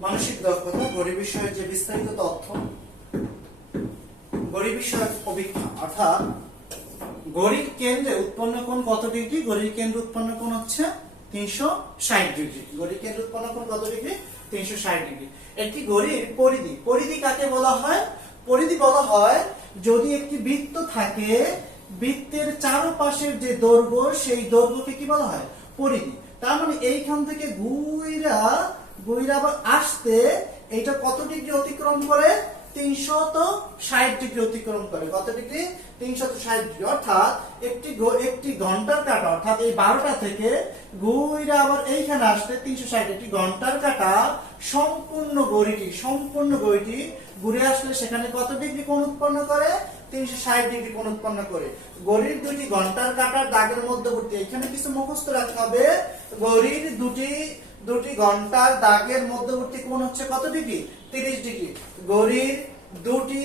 মানসিক দক্ষতা, গরিব যে বিস্তারিত তথ্য, গরিব অভিজ্ঞতা, অর্থাৎ গরিব কেন্দ্রে উৎপন্ন কত ডিগ্রি? গরিব কেন্দ্রে উৎপন্ন হচ্ছে তিনশো ষাট ডিগ্রি। গরিব কেন্দ্রে উৎপন্ন কত ডিগ্রি? তিনশো ষাট ডিগ্রি। একটি গরিব পরিধি পরিধি কাকে বলা হয়? পরিধি বলা হয় যদি একটি বৃত্ত থাকে, বৃত্তের চারপাশের যে দৈর্ঘ্য, সেই দৈর্ঘ্যকে কি বলা হয়? পরিধি। তার মানে এইখান থেকে গুইরা আবার আসতে এইটা কত ডিগ্রি অতিক্রম করে? তিনশত ষাট ডিগ্রি অতিক্রম করে। কত ডিগ্রি? তিনশত ষাট ডিগ্রি। অর্থাৎ একটি একটি ঘণ্টার কাটা, অর্থাৎ এই বারোটা থেকে ঘুরে আবার এইখানে আসতে তিনশো ষাট। একটি ঘণ্টার কাটা সম্পূর্ণ গড়িটি সম্পূর্ণ গড়িটি ঘুরে আসলে সেখানে কত ডিগ্রি কোণ উৎপন্ন করে? তিনশো ষাট ডিগ্রি কোণ উৎপন্ন করে। গড়ির দুটি ঘণ্টার কাটার দাগের মধ্যবর্তী এখানে কিছু মুখস্থ রাখতে হবে। গরির দুটি দুটি ঘণ্টার দাগের মধ্যবর্তী কোণ হচ্ছে কত ডিগ্রি? তিরিশ ডিগ্রি। গড়ির দুটি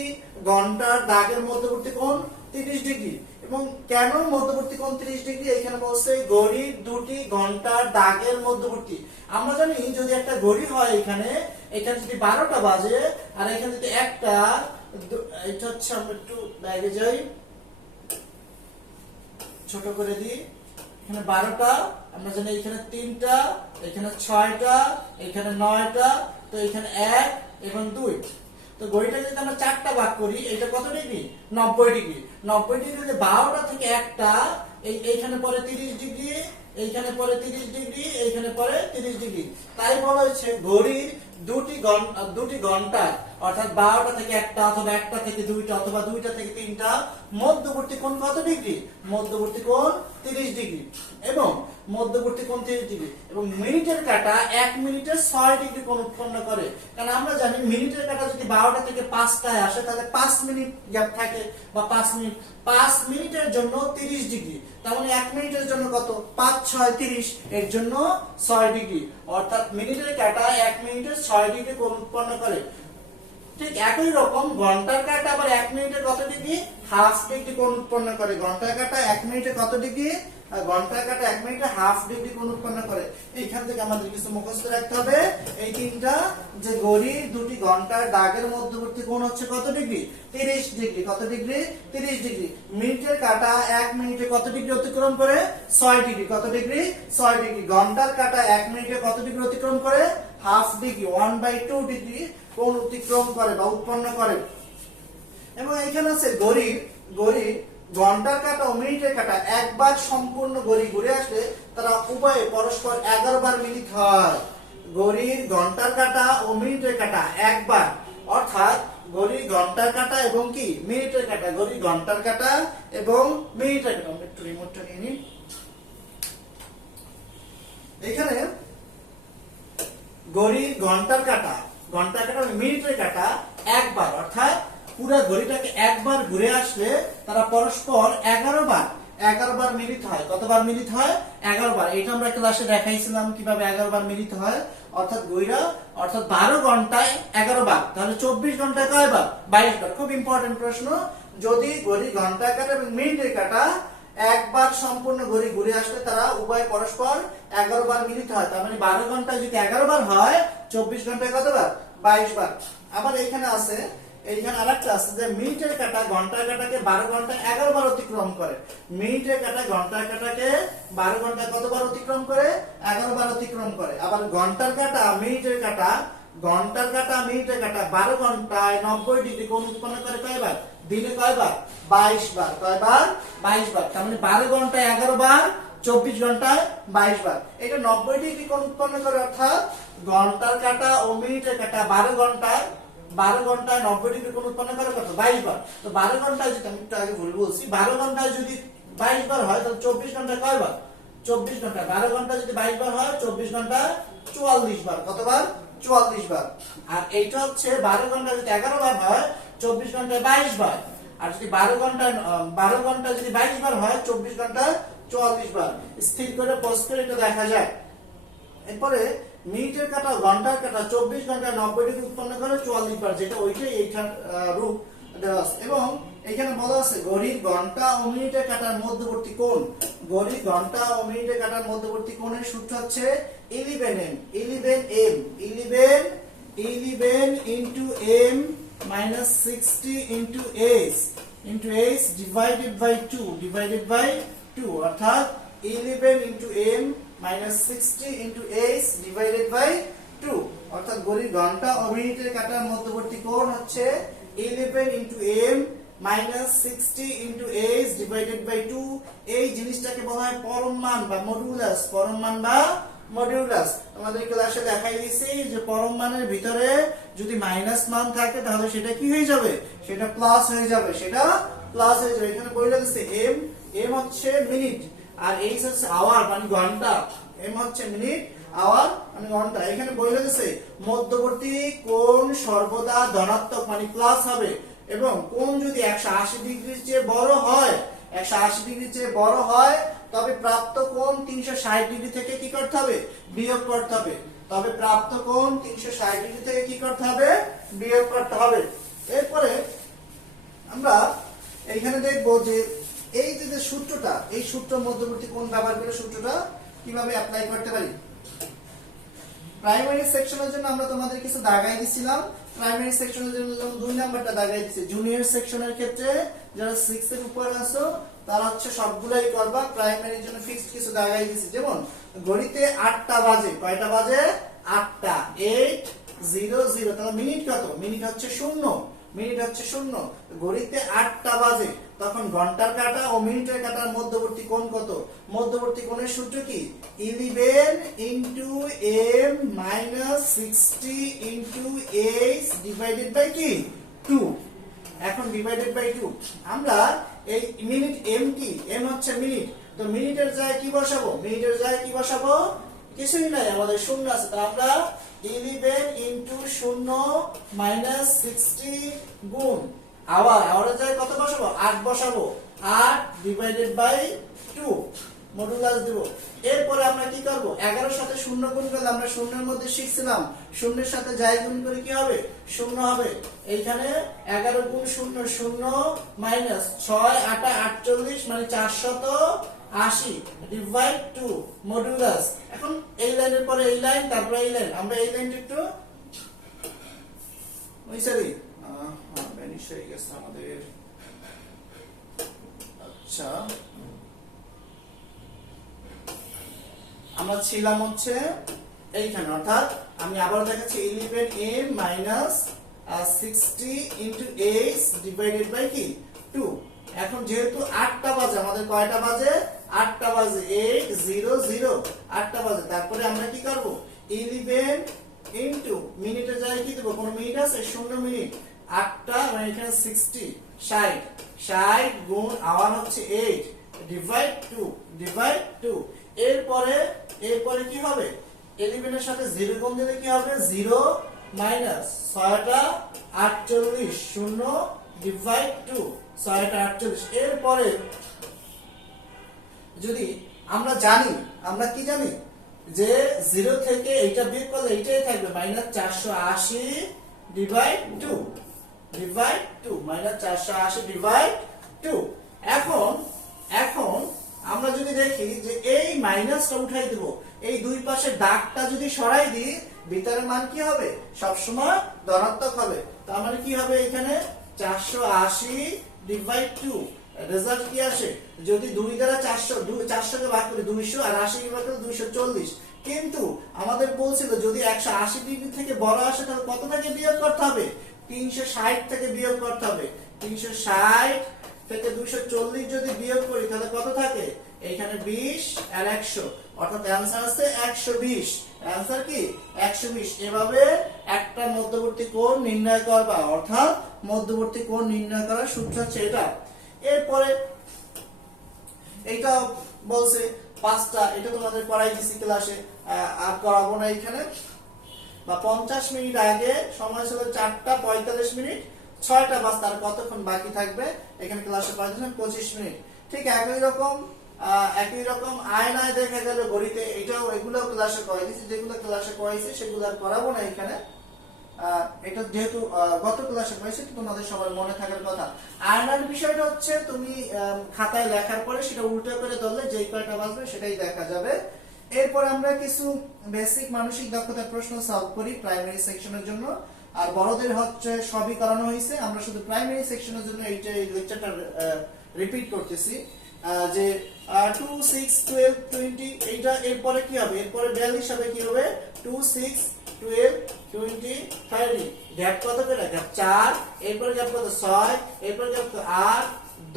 ঘণ্টার দাগের মধ্যবর্তী কোণ তিরিশ ডিগ্রি। এবং কেন মধ্যবর্তী কোণ তিরিশ ডিগ্রি? এখানে বলছে ঘড়ির দুটি ঘণ্টার দাগের মধ্যবর্তী। আমরা জানি যদি একটা ঘড়ি হয় এখানে এখানে যদি বারোটা বাজে আর এখানে যদি একটা এটা হচ্ছে আমরা একটু ব্যাগে যাই। ছোট করে দিই। এখানে বারোটা, আমরা জানি এখানে তিনটা, এখানে ছয়টা, এখানে নয়টা, তো এখানে এক এবং দুই। তো ঘড়িটা যদি আমরা চারটা ভাগ করি এটা কত ডিগ্রি? নব্বই ডিগ্রি। নব্বই ডিগ্রি বারোটা থেকে একটা, এই এইখানে পরে তিরিশ ডিগ্রি, এইখানে পরে তিরিশ ডিগ্রি, এইখানে পরে তিরিশ ডিগ্রি। তাই বলা হয়েছে ঘড়ির দুটি ঘণ্টা দুটি ঘণ্টা অর্থাৎ বারোটা থেকে একটা অথবা একটা থেকে দুইটা অথবা দুইটা থেকে তিনটা, মধ্যবর্তী কোণ কত ডিগ্রি? মধ্যবর্তী কোণ তিরিশ ডিগ্রি। এবং মধ্যবর্তী কোণ তিরিশ ডিগ্রি। এবং মিনিটের কাটা এক মিনিটে ছয় ডিগ্রি কোণ উৎপন্ন করে। কারণ আমরা জানি মিনিটের কাটা যদি বারোটা থেকে পাঁচটায় আসে, তাহলে পাঁচ মিনিট গ্যাপ থাকে বা পাঁচ মিনিট। পাঁচ মিনিটের জন্য তিরিশ ডিগ্রি। তার মানে এক মিনিটের জন্য কত? পাঁচ, ছয়, তিরিশ। এর জন্য ছয় ডিগ্রি। অর্থাৎ মিনিটের কাটা এক মিনিটে ছয় ডিগ্রি কোণ উৎপন্ন করে। ঠিক একই রকম ঘণ্টার কাটা আবার এক মিনিটে কত ডিগ্রি? হাফ ডিগ্রি কোণ উৎপন্ন করে। ঘণ্টার কাটা এক মিনিটে কত ডিগ্রি? আর ঘণ্টার কাটা এক মিনিটে হাফ কোণ উৎপন্ন করে? এইখান থেকে আমাদের কিছু মুখস্থ রাখতে হবে। এই তিনটা যে ঘড়ির দুটি ঘণ্টার মধ্যবর্তী হচ্ছে কত ডিগ্রি তিরিশ ডিগ্রি কত ডিগ্রি তিরিশ ডিগ্রি মিনিটের কাটা এক মিনিটে কত ডিগ্রি অতিক্রম করে? ছয় ডিগ্রি কত ডিগ্রি ছয় ডিগ্রি ঘণ্টার কাটা এক মিনিটে কত ডিগ্রি অতিক্রম করে? Half degree one by two degree কোণ অতিক্রম করে বা উৎপন্ন করে। এবং এখানে আছে ঘড়ি। ঘড়ি ঘণ্টার কাটা ও মিনিটের কাটা একবার সম্পূর্ণ ঘড়ি ঘুরে আসলে তারা উভয়ে পরস্পর এগারো বার মিলিত হয়। ঘড়ির ঘণ্টার কাটা ও মিনিটের কাটা একবার অর্থাৎ ঘড়ি ঘণ্টার কাটা এবং কি? মিনিটের কাটা। ঘড়ি ঘণ্টার কাটা এবং মিনিটের কাটা। একটু রিমোটটা নিয়ে নিই। এখানে ঘড়ির ঘণ্টার কাটা ঘণ্টার কাটা মানে মিনিটের কাটা একবার অর্থাৎ পুরো ঘড়িটাকে একবার ঘুরে আসলে তারা পরস্পর এগারো বার এগারো বার মিলিত হয়। কতবার মিলিত হয়? এগারো বার। এটা আমরা ক্লাসে দেখাইছিলাম কীভাবে এগারো বার মিলিত হয়। অর্থাৎ ঘড়িরা অর্থাৎ বারো ঘন্টায় এগারো বার। তাহলে চব্বিশ ঘন্টায় কয় বার? বাইশ বার। খুব ইম্পর্টেন্ট প্রশ্ন। যদি ঘড়ি ঘণ্টার কাটা এবং মিনিটের কাটা, একবার সম্পূর্ণ ঘড়ি ঘুরে আসলে তারা উভয় পরস্পর এগারো বার মিলিত হয়। তার মানে বারো ঘন্টায় যদি এগারো বার হয়, চব্বিশ ঘন্টায় কতবার বাইশ বার। আবার এইখানে আছে এইখানে আরেকটা আছে যে মিনিটের কাটা ঘণ্টার কাটাকে বারো ঘন্টায় এগারো বার অতিক্রম করে। মিনিটের কাটা ঘণ্টার কাটাকে বারো ঘন্টায় কতবার অতিক্রম করে? এগারো বার অতিক্রম করে। আবার ঘণ্টার কাটা, মিনিটের কাটা, ঘণ্টার কাটা, মিনিটের কাটা বারো ঘন্টায় নব্বই ডিগ্রি কোণ উৎপন্ন করে কয়বার? দিনে কয়বার? বাইশ বার। কয়বার? বাইশ বার। তার মানে বারো ঘন্টায় এগারো বার, চব্বিশ ঘন্টায় বাইশ বার। এটা নব্বই ডিগ্রি কোণ উৎপন্ন করে অর্থাৎ ঘণ্টার কাটা ও মিনিটের কাটা বারো ঘন্টায় বারো ঘন্টায় নব্বই ডিগ্রি কোণ উৎপন্ন করে কত? বাইশ বার। তো বারো ঘন্টায় যদি, আমি একটু আগে ভুল বলছি, বারো ঘন্টায় যদি বাইশ বার হয়, তাহলে চব্বিশ ঘন্টায় কয়বার চব্বিশ ঘণ্টা। বারো ঘণ্টা যদি বাইশ বার হয়, চব্বিশ ঘণ্টা চুয়াল্লিশ বার। কতবার চুয়াল্লিশ বার। আর এইটা হচ্ছে বারো ঘণ্টা যদি এগারো বার হয়, চব্বিশ ঘন্টায় বাইশ বার। আর যদি বারো ঘণ্টা বারো ঘণ্টা যদি বাইশ বার হয়, চব্বিশ ঘণ্টা চুয়াল্লিশ বার। স্থির করে পোস্ট করে এটা দেখা যায়। এরপরে মিনিটের কাটা, ঘণ্টার কাটা, চব্বিশ ঘণ্টা নব্বই ডিগ্রি উৎপন্ন করে চুয়াল্লিশ বার যেটা ওইটাই এইটার রূপ দেওয়া আছে। এবং এখানে বলা আছে, ঘড়ির ঘণ্টা ও মিনিটে কাটার মধ্যবর্তী কোণ ঘড়ির ঘণ্টা ও মিনিটে কাটার মধ্যবর্তী কোণের সূত্র হচ্ছে 11 m 11 m 11 11 into m minus 60 into h into h divided by 2 divided by 2 অর্থাৎ 11 into m minus 60 into h divided by 2 অর্থাৎ ঘড়ির ঘণ্টা মিনিটের কাটার মধ্যবর্তী কোণ হচ্ছে 11 into m minus sixty into H divided by two এই জিনিসটাকে বলা হয় পরম মান বা মডিউলাস পরম মান বা মডিউলাস আমাদের ক্লাসে দেখাই দিয়েছি যে পরম মানের ভিতরে যদি মাইনাস মান থাকে, তাহলে সেটা কি হয়ে যাবে? সেটা প্লাস হয়ে যাবে, সেটা প্লাস হয়ে যাবে। এখানে বই লাগছে এম এম হচ্ছে মিনিট আর এইচ হচ্ছে আওয়ার মানে ঘণ্টা, এম হচ্ছে মিনিট, আওয়ার মানে ঘণ্টা। এখানে বই লাগছে মধ্যবর্তী কোণ সর্বদা ধনাত্মক মানে প্লাস হবে। এবং কোণ যদি একশো আশি ডিগ্রির চেয়ে বড় হয়, একশো আশি ডিগ্রির চেয়ে বড় হয়, তবে প্রাপ্ত কোণ তিনশো ষাট ডিগ্রি থেকে কি করতে হবে? বিয়োগ করতে হবে। তবে প্রাপ্ত কোণ তিনশো ষাট ডিগ্রি থেকে কি করতে হবে? বিয়োগ করতে হবে। এরপরে আমরা এইখানে দেখব যে এই যে সূত্রটা, এই সূত্র মধ্যবর্তী কোণ ব্যবহার করে সূত্রটা কীভাবে অ্যাপ্লাই করতে পারি? প্রাইমারি সেকশনের জন্য আমরা তোমাদের কিছু দাগাই দিছিলাম। প্রাইমারি সেকশনের জন্য যেমন দুই নাম্বারটা দাগাই দিছি। জুনিয়র সেকশনের ক্ষেত্রে যারা সিক্স এর উপরে আছো, তারা হচ্ছে সবগুলাই করবা। প্রাইমারির জন্য ফিক্সড কিছু দাগাই দিছি। যেমন, ঘড়িতে আটটা বাজে। কয়টা বাজে? আটটা। এইট জিরো জিরো তাহলে মিনিট কত? মিনিট হচ্ছে শূন্য। মিনিট হচ্ছে শূন্য। ঘড়িতে আটটা বাজে। তখন ঘণ্টার কাটা ও মিনিটের কাটার মধ্যবর্তী কোণ কত? মধ্যবর্তী কোণের সূত্র কি? Eleven into M minus sixty into H divided by কি? টু এখন ডিভাইডেড বাই টু আমরা এই মিনিট এম কি? এম হচ্ছে মিনিট তো মিনিটের জায়গায় কি বসাবো? মিনিটের জায়গায় কি বসাবো? কিছুই নাই, আমাদের শূন্য আছে। তো আমরা ইলেভেন ইন্টু শূন্য মাইনাস সিক্সটি গুণ আবার আওয়ারের জায়গায় কত বসাবো? আট বসাবো। আট ডিভাইডেড বাই টু মডুলাস দেব। এরপরে আমরা কি করব? এগারোর সাথে শূন্য গুণ করলে আমরা শূন্যের মধ্যে শিখছিলাম শূন্যের সাথে যাই গুণ করে কি হবে? শূন্য হবে। এইখানে এগারো গুণ শূন্য শূন্য মাইনাস ছয়, আটা আটচল্লিশ মানে চারশত আশি ডিভাইড টু মডুলাস এখন এই লাইনের পরে এই লাইন, তারপরে এই লাইন। আমরা এই লাইনটা একটু সরি ভ্যানিশ হয়ে গেছে আমাদের আচ্ছা আমরা ছিলাম হচ্ছে এইখানে অর্থাৎ আমি আবার দেখাচ্ছি eleven M minus sixty into H divided by কি? টু এখন যেহেতু আটটা বাজে, আমাদের কয়টা বাজে? আটটা বাজে এইট জিরো জিরো আটটা বাজে, তারপরে আমরা কি করব? ইলেভেন ইন্টু মিনিটের জায়গায় কি দেবো? কোন মিনিট আছে? শূন্য মিনিট আটটা মানে এখানে সিক্সটি ষাট। ষাট গুণ আওয়ার হচ্ছে ডিভাইড ডিভাইড এরপরে এরপরে কি হবে? সাথে জিরো গুণ দিলে কি হবে? মাইনাস ছয়টা আটচল্লিশ, শূন্য ডিভাইড টু ছয়টা আটচল্লিশ। এরপরে, যদি আমরা জানি, আমরা কি জানি? যে জিরো থেকে এইটা বিয়োগ করলে এইটাই থাকবে মাইনাস চারশো আশি divide two divide two minus চারশো আশি ডিভাইড টু এখন এখন আমরা যদি দেখি যে এই মাইনাসটা উঠাই দেব, এই দুই পাশে দাগটা যদি সরাই দিই ভিতরের মান কি হবে? সবসময় ধনাত্মক হবে। তার মানে কি হবে এখানে? চারশো আশি ডিভাইড টু রেজাল্ট কি আসে? যদি দুই দ্বারা চারশো চারশোকে ভাগ করি দুইশো আর আশি ভাগ করে দুইশো চল্লিশ। কিন্তু আমাদের বলছিল যদি একশো আশি ডিগ্রি থেকে বড় আসে তাহলে কত থেকে বিয়োগ করতে হবে? তিনশো ষাট থেকে বিয়োগ করতে হবে। তিনশো ষাট থেকে দুইশো চল্লিশ যদি বিয়োগ করি, তাহলে কত থাকে? এখানে বিশ আর একশো। অর্থাৎ অ্যান্সার আছে একশো বিশ। কি? একশো বিশ। এভাবে একটা মধ্যবর্তী কোণ নির্ণয় করবা। অর্থাৎ মধ্যবর্তী কোণ নির্ণয় করার সূত্র হচ্ছে এটা। এরপরে এইটা বলছে পাঁচটা। এটা তোমাদের করাই দিছি ক্লাসে আর করাবো না এখানে। বা পঞ্চাশ মিনিট আগে, সময় ছিল চারটা পঁয়তাল্লিশ মিনিট, ছয়টা বাস, তার কতক্ষণ বাকি থাকবে, এখানে ক্লাসে পাচ্ছেন পঁচিশ মিনিট। ঠিক একই রকম একই রকম আয়নায় দেখা গেল ঘড়িতে, এটাও এগুলো ক্লাসে করাই দিচ্ছি যেগুলো ক্লাসে করাইছি, সেগুলো আর করাবো না এখানে। এটা যেহেতু গত ক্লাসে তো তোমাদের সবার মনে থাকার কথা। আয়নার বিষয়টা হচ্ছে, তুমি খাতায় লেখার পরে সেটা উল্টো করে ধরলে, যেই কয়টা বাজবে সেটাই দেখা যাবে। এরপর আমরা কিছু বেসিক মানসিক দক্ষতার প্রশ্ন সলভ করি প্রাইমারি সেকশনের জন্য। আর বড়দের হচ্ছে সবই করানো হয়েছে। আমরা শুধু প্রাইমারি সেকশনের জন্য এইটা এই লেকচারটা রিপিট করতেছি। যে টু সিক্স টুয়েলভ টোয়েন্টি এইটা এরপরে কি হবে? এরপরে বিয়াল্লিশ হবে কি হবে? Two six twelve twenty thirty gap কত করে? গ্যাপ চার। এরপরে গ্যাপ কত? ছয়। এরপরে গ্যাপ আট,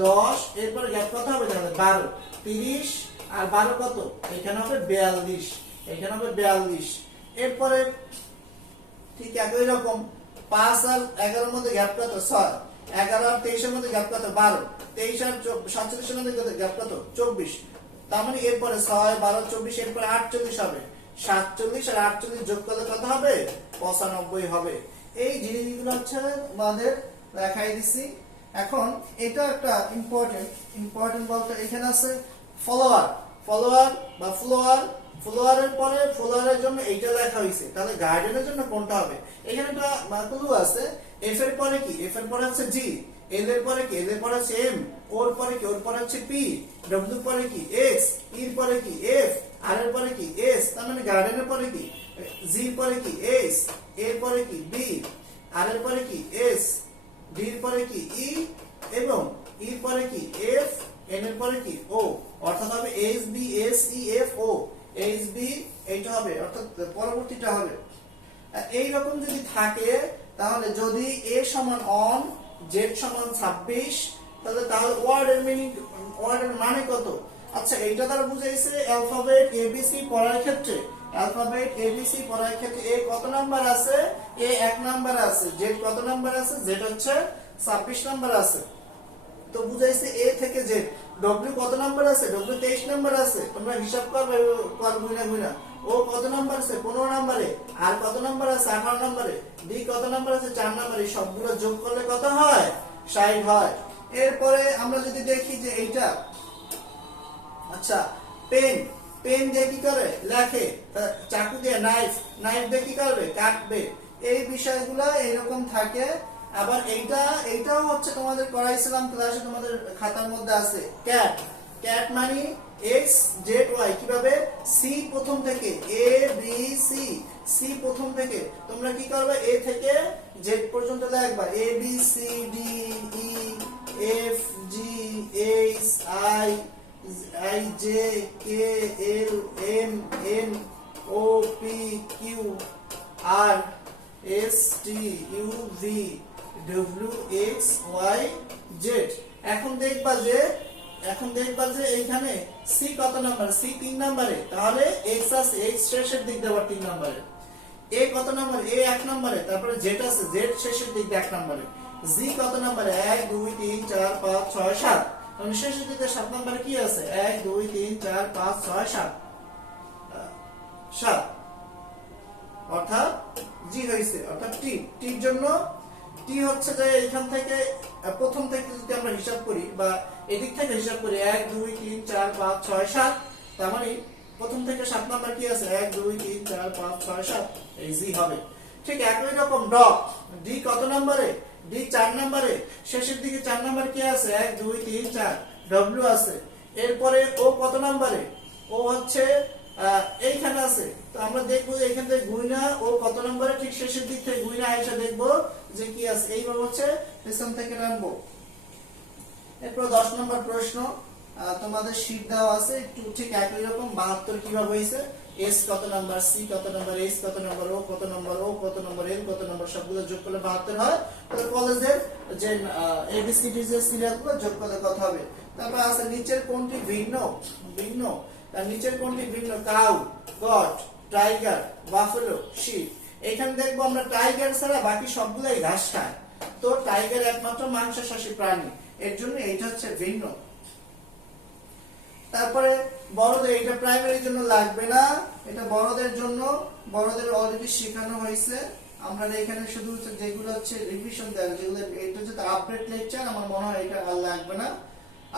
দশ। এরপরে গ্যাপ কত হবে তাহলে? বারো। তিরিশ। আর বারো কত? এখানে হবে বিয়াল্লিশ, এখানে হবে বিয়াল্লিশ। এরপরে ঠিক একই রকম, পাঁচ আর এগারোর মধ্যে গ্যাপ কত? ছয়। এগারো আর তেইশের মধ্যে গ্যাপ কত? বারো। তেইশ আর সাতচল্লিশের মধ্যে গ্যাপ কত? চব্বিশ। তার মানে এরপরে ছয়, বারো, চব্বিশ, এরপরে আটচল্লিশ হবে। সাতচল্লিশ আর আটচল্লিশ যোগ করলে কত হবে? পঁচানব্বই হবে। এই জিনিসগুলো হচ্ছে আমাদের দেখাই দিছি। এখন এটা একটা ইম্পর্টেন্ট ইম্পর্টেন্ট বলতে এখানে আছে ফলোয়ার ফলোয়ার বা ফ্লোয়ার ফ্লোয়ারের পরে ফ্লোয়ারের জন্য এইটা লেখা হয়েছে তাহলে গার্ডেনের জন্য কোনটা হবে এখানে একটা ক্লু আছে এফ এর পরে কি এফ এর পরে হচ্ছে জি এল এর পরে কি এল এর পরে হচ্ছে এম ওর পরে কি ওর পরে হচ্ছে পি ডব্লিউ পরে কি এক্স ইর পরে কি এফ আর এর পরে কি এস তার মানে গার্ডেনের পরে কি জি পরে কি এস এর পরে কি বি আর এর পরে কি এস ডি এর পরে কি ই এবং ইর পরে কি এফ এন এর পরে কি? ও অর্থাৎ হবে H B S E F O H B এইটা হবে, অর্থাৎ পরবর্তীটা হবে। এই রকম যদি থাকে, তাহলে যদি এ সমান অন জেড সমান ছাব্বিশ, তাহলে তাহলে ওয়ার্ডের মিনিং ওয়ার্ডের মানে কত? আচ্ছা এইটা দ্বারা বুঝাইছে অ্যালফাবেট এবিসি পড়ার ক্ষেত্রে। অ্যালফাবেট এবিসি পড়ার ক্ষেত্রে এ কত নাম্বার আছে? এ এক নাম্বার আছে জেড কত নাম্বার আছে? জেড হচ্ছে ছাব্বিশ নাম্বার আছে। তো বুঝাইছে এ থেকে জেড ডব্লিউ কত নাম্বার আছে? ডব্লিউ তেইশ নাম্বার আছে। তোমরা হিসাব করবে কর গুইনা ও কত নাম্বার আছে? পনেরো নাম্বারে। আর কত নাম্বার আছে? আঠারো নাম্বারে। ডি কত নাম্বার আছে? চার নাম্বারে। সবগুলো যোগ করলে কত হয়? ষাট হয়। এরপরে আমরা যদি দেখি যে এইটা আচ্ছা পেন। পেন দিয়ে কি করে? লেখে। চাকু দিয়ে নাইফ নাইফ দিয়ে কি করবে? কাটবে। এই বিষয়গুলো এইরকম থাকে আবার এইটা, এইটাও হচ্ছে তোমাদের করাইছিলাম ক্লাসে তোমাদের খাতার মধ্যে আছে। ক্যাট ক্যাট মানে এক্স জেড ওয়াই কীভাবে? সি প্রথম থেকে এ বি সি সি প্রথম থেকে। তোমরা কি করবে? এ থেকে জেড পর্যন্ত লিখবা। A B C D E F G H I I J K L M N O P Q R S T U V W X Y Z এখন দেখবা যে, এখন দেখবা যে এইখানে সি কত নাম্বার? সি তিন নাম্বারে। তাহলে এক্স আছে এক্স শেষের দিক দিয়ে তিন নাম্বারে। এ কত নাম্বার? এ এক নম্বরে। তারপরে জেড আছে জেড শেষের দিক এক নম্বরে। জি কত নাম্বারে? এক, দুই, তিন, চার, পাঁচ, ছয়, সাত। মানে শেষের দিকে সাত নম্বরে কি আছে? এক, দুই, তিন, চার, পাঁচ, ছয়, সাত। সাত। অর্থাৎ জি হয়েছে। অর্থাৎ টি টির জন্য টি হচ্ছে যে এখান থেকে প্রথম থেকে যদি আমরা হিসাব করি বা এদিক থেকে হিসাব করি, এক, দুই, তিন, চার, পাঁচ, ছয়, সাত, তার মানে প্রথম থেকে সাত নাম্বার কি আছে? এক, দুই, তিন, চার, পাঁচ, ছয়, সাত, এই জি হবে। ঠিক একই রকম ডট ডি কত নম্বরে? ডি চার নম্বরে। শেষের দিকে চার নাম্বার কি আছে? এক, দুই, তিন, চার ডব্লিউ আছে। এরপরে ও কত নম্বরে? ও হচ্ছে এইখানে আছে। তো আমরা দেখব এখান থেকে গুইনা ও কত নম্বরে? ঠিক শেষের দিক থেকে গুইনা আইসা দেখব যে কি আছে। এইভাবে হচ্ছে পেছন থেকে রাখব এরপর দশ নম্বর প্রশ্ন তোমাদের শীট দেওয়া আছে। একটু ঠিক একই রকম, বাহাত্তর কীভাবে হয়েছে? এস কত নাম্বার? সি কত নাম্বার? এস কত নাম্বার? ও কত নাম্বার? ও কত নাম্বার? এল কত নাম্বার? সবগুলো যোগ করলে বাহাত্তর হয়। তাহলে কলেজের যে এবিসিডি যে সিরিয়ালগুলো যোগ করলে কত হবে? তারপর আছে নিচের কোনটি ভিন্ন? ভিন্ন। তার নিচের কোনটি ভিন্ন? Cow goat tiger, buffalo sheep এখানে দেখব আমরা টাইগার ছাড়া বাকি সবগুলোই ঘাস খায় তো টাইগার একমাত্র মাংসাশী প্রাণী। এর জন্য এটা হচ্ছে ভিন্ন। তারপরে বড়দের এটা প্রাইমারির জন্য লাগবে না। এটা বড়দের জন্য। বড়দের অলরেডি শেখানো হয়েছে। আমরা এখানে শুধু যেগুলো হচ্ছে রিভিশন দেওয়া, যেগুলো এটা হচ্ছে আপডেট লেকচার আমার মনে হয় এটা আর লাগবে না।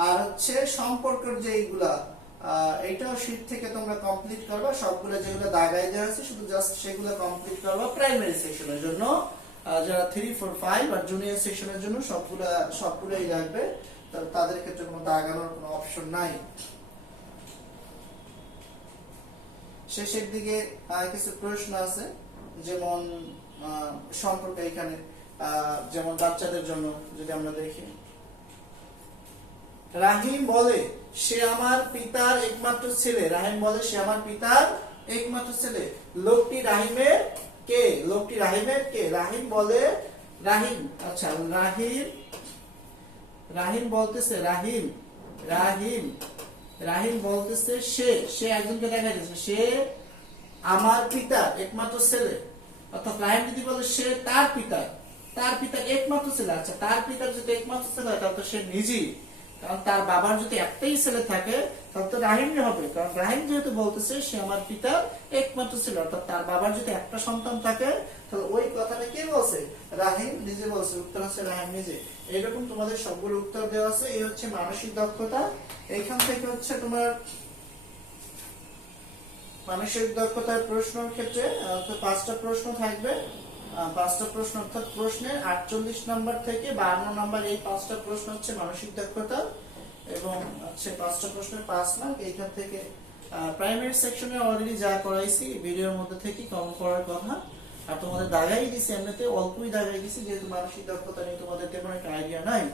আর হচ্ছে সম্পর্কের যে এইগুলা আহ, এইটাও শীট থেকে তোমরা কমপ্লিট করবা। সবগুলো যেগুলো দাগাই দেওয়া আছে শুধু জাস্ট সেগুলো কমপ্লিট করবা প্রাইমারি সেকশনের জন্য। যারা থ্রি ফোর ফাইভ আর জুনিয়র সেকশনের জন্য সবগুলা সবগুলোই লাগবে। তাদের ক্ষেত্রে কোনো দাগানোর কোনো অপশন নাই। শেষের দিকে কিছু প্রশ্ন আছে। যেমন সম্পর্কে এখানে যেমন বাচ্চাদের জন্য যদি আমরা দেখি। রাহিম বলে, সে আমার পিতার একমাত্র ছেলে। রাহিম বলে, সে আমার পিতার একমাত্র ছেলে। লোকটি রাহিমের কে? লোকটি রাহিমের কে? রাহিম বলে, রাহিম। আচ্ছা রাহিম রাহিম বলতেছে, রাহিম রাহিম। রাহিম বলতেছে, সে সে একজনকে দেখা যাচ্ছে সে আমার পিতা একমাত্র ছেলে। অর্থাৎ রাহিম যদি বলে, সে তার পিতা তার পিতা একমাত্র ছেলে। আচ্ছা তার পিতার যদি একমাত্র ছেলে হয়, তাহলে সে নিজেই কারণ তার বাবার যদি একটাই ছেলে থাকে, তাহলে তো রাহিমই হবে। কারণ রাহিম যেহেতু বলতেছে, সে আমার পিতার একমাত্র ছেলে। অর্থাৎ তার বাবার যদি একটা সন্তান থাকে, তাহলে ওই কথাটা কে বলছে? রাহিম নিজে বলছে। উত্তর হচ্ছে রাহিম নিজে। এরকম তোমাদের সবগুলো উত্তর দেওয়া আছে। এই হচ্ছে মানসিক দক্ষতা। এইখান থেকে হচ্ছে তোমার মানসিক দক্ষতার প্রশ্নের ক্ষেত্রে পাঁচটা প্রশ্ন থাকবে। পাঁচটা প্রশ্ন অর্থাৎ প্রশ্নের আটচল্লিশ নাম্বার থেকে বান্ন নাম্বার এই পাঁচটা প্রশ্ন হচ্ছে মানসিক দক্ষতা এবং হচ্ছে পাঁচটা প্রশ্নের পাঁচ মার্ক এইখান থেকে প্রাইমারি সেকশনে অলরেডি যা করাইছি ভিডিওর মধ্যে থেকে কম করার কথা। আর তোমাদের দাগাই দিছি, এমনিতে অল্পই দাগাই দিছি, যেহেতু মানসিক দক্ষতা নিয়ে তোমাদের তেমন একটা আইডিয়া নাই,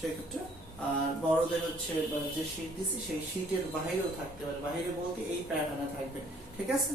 সেক্ষেত্রে। আর বড়দের হচ্ছে যে শীট দিছি, সেই শীটের বাইরেও থাকতে পারে। বাইরে বলতে এই প্যাটার্নে থাকবে। ঠিক আছে.